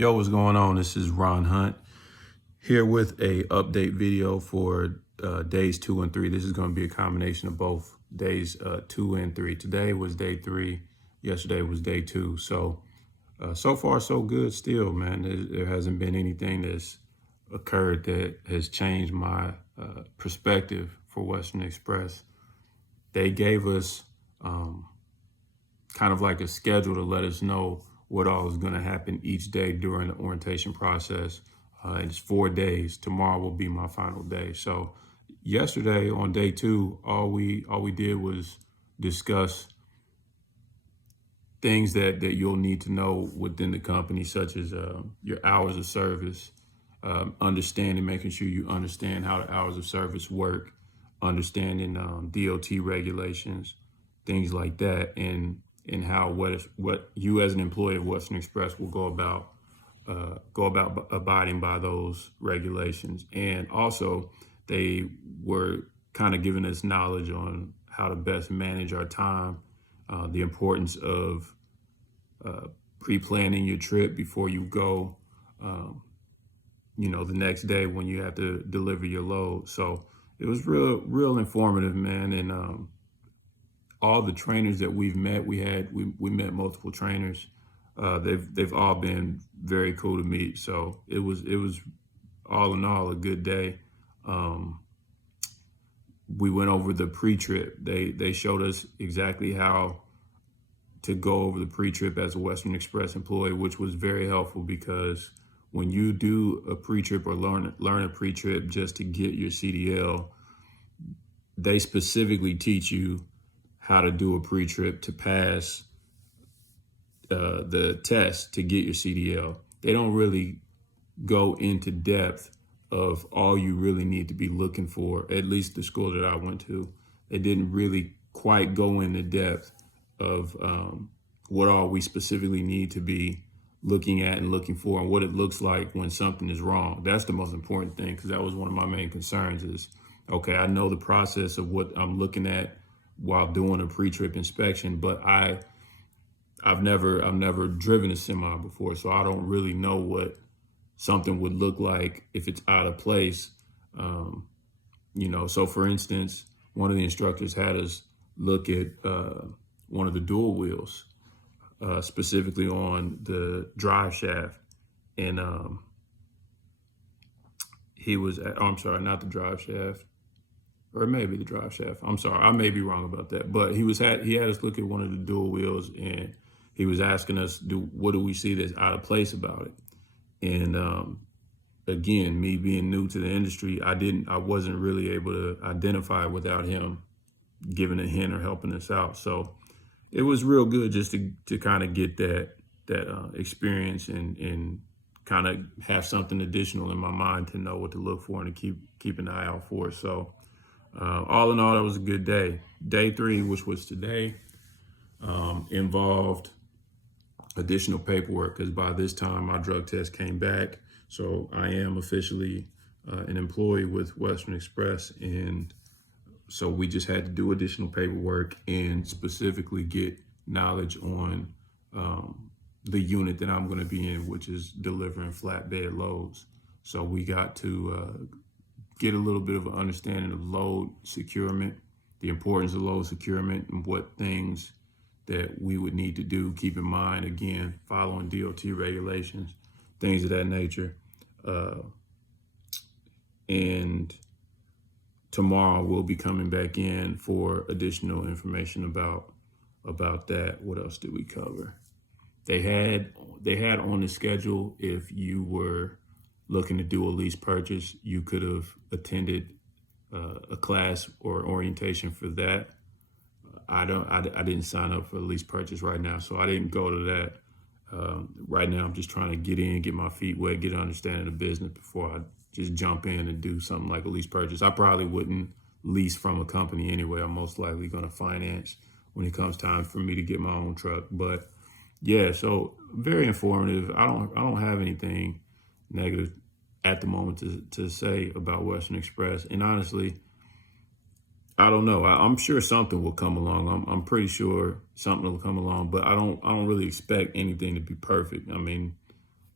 Yo, what's going on? This is Ron Hunt here with a update video for days 2 and 3. This is going to be a combination of both days 2 and 3. Today was day 3. Yesterday was day 2. So far so good still, man. There hasn't been anything that's occurred that has changed my perspective for Western Express. They gave us kind of like a schedule to let us know what all is going to happen each day during the orientation process. It's 4 days. Tomorrow will be my final day. So yesterday on day 2, all we did was discuss things that you'll need to know within the company, such as your hours of service, making sure you understand how the hours of service work, understanding DOT regulations, things like that, and how what you as an employee of Western Express will go about abiding by those regulations. And also, they were kind of giving us knowledge on how to best manage our time, the importance of pre-planning your trip before you go, the next day when you have to deliver your load. So it was real informative, man. And all the trainers that we've met, we met multiple trainers. They've all been very cool to meet. So it was all in all a good day. We went over the pre-trip. They showed us exactly how to go over the pre-trip as a Western Express employee, which was very helpful, because when you do a pre-trip or learn a pre-trip just to get your CDL, they specifically teach you how to do a pre-trip to pass the test to get your CDL. They don't really go into depth of all you really need to be looking for, at least the school that I went to. They didn't really quite go into depth of what all we specifically need to be looking at and looking for, and what it looks like when something is wrong. That's the most important thing, because that was one of my main concerns is, okay, I know the process of what I'm looking at while doing a pre-trip inspection, but I've never driven a semi before, so I don't really know what something would look like if it's out of place. So for instance, one of the instructors had us look at one of the dual wheels, specifically on the drive shaft, and I'm sorry, not the drive shaft. Or maybe the drive shaft. I'm sorry, I may be wrong about that. But he had us look at one of the dual wheels, and he was asking us, what do we see that's out of place about it? And again, me being new to the industry, I wasn't really able to identify it without him giving a hint or helping us out. So it was real good just to kind of get that experience and kind of have something additional in my mind to know what to look for and to keep an eye out for. So all in all, that was a good day. Day 3, which was today, involved additional paperwork, because by this time my drug test came back. So I am officially an employee with Western Express. And so we just had to do additional paperwork and specifically get knowledge on the unit that I'm going to be in, which is delivering flatbed loads. So we got to get a little bit of an understanding of load securement, the importance of load securement, and what things that we would need to do. Keep in mind, again, following DOT regulations, things of that nature. And tomorrow we'll be coming back in for additional information about that. What else did we cover? They had on the schedule, if you were looking to do a lease purchase, you could have attended a class or orientation for that. I didn't sign up for a lease purchase right now, so I didn't go to that. Right now, I'm just trying to get in, get my feet wet, get an understanding of business before I just jump in and do something like a lease purchase. I probably wouldn't lease from a company anyway. I'm most likely going to finance when it comes time for me to get my own truck. But yeah, so very informative. I don't have anything negative at the moment to say about Western Express. And honestly, I don't know. I'm sure something will come along. I'm pretty sure something will come along, but I don't really expect anything to be perfect. I mean,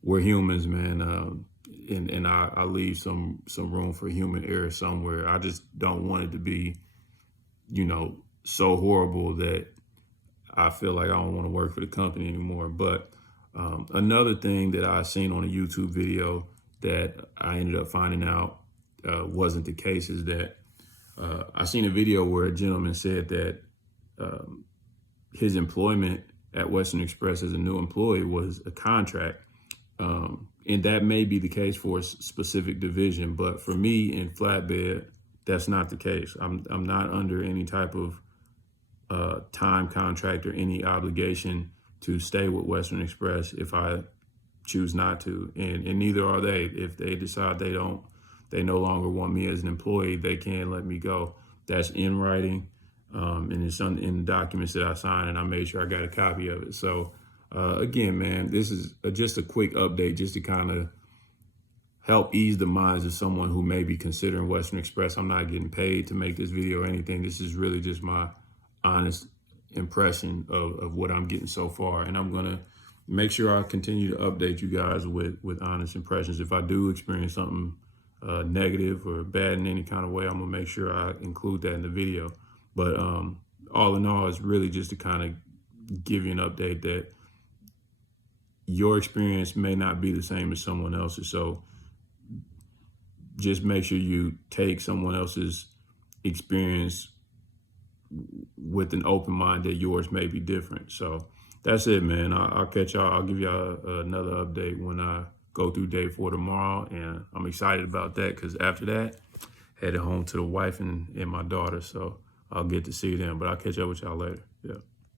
we're humans, man. And I leave some room for human error somewhere. I just don't want it to be, so horrible that I feel like I don't want to work for the company anymore. But another thing that I seen on a YouTube video that I ended up finding out wasn't the case is that I seen a video where a gentleman said that his employment at Western Express as a new employee was a contract. And that may be the case for a specific division, but for me in flatbed, that's not the case. I'm not under any type of time contract or any obligation to stay with Western Express if I choose not to, and neither are they. If they decide they no longer want me as an employee, they can let me go. That's in writing, and it's in the documents that I signed, and I made sure I got a copy of it. So again, man, this is just a quick update just to kind of help ease the minds of someone who may be considering Western Express. I'm not getting paid to make this video or anything. This is really just my honest impression of what I'm getting so far. And I'm going to make sure I continue to update you guys with honest impressions. If I do experience something negative or bad in any kind of way, I'm going to make sure I include that in the video. But all in all, it's really just to kind of give you an update that your experience may not be the same as someone else's. So just make sure you take someone else's experience with an open mind that yours may be different. So that's it, man. I'll catch y'all. I'll give y'all another update when I go through day 4 tomorrow. And I'm excited about that because after that, headed home to the wife and my daughter. So I'll get to see them. But I'll catch up with y'all later. Yeah.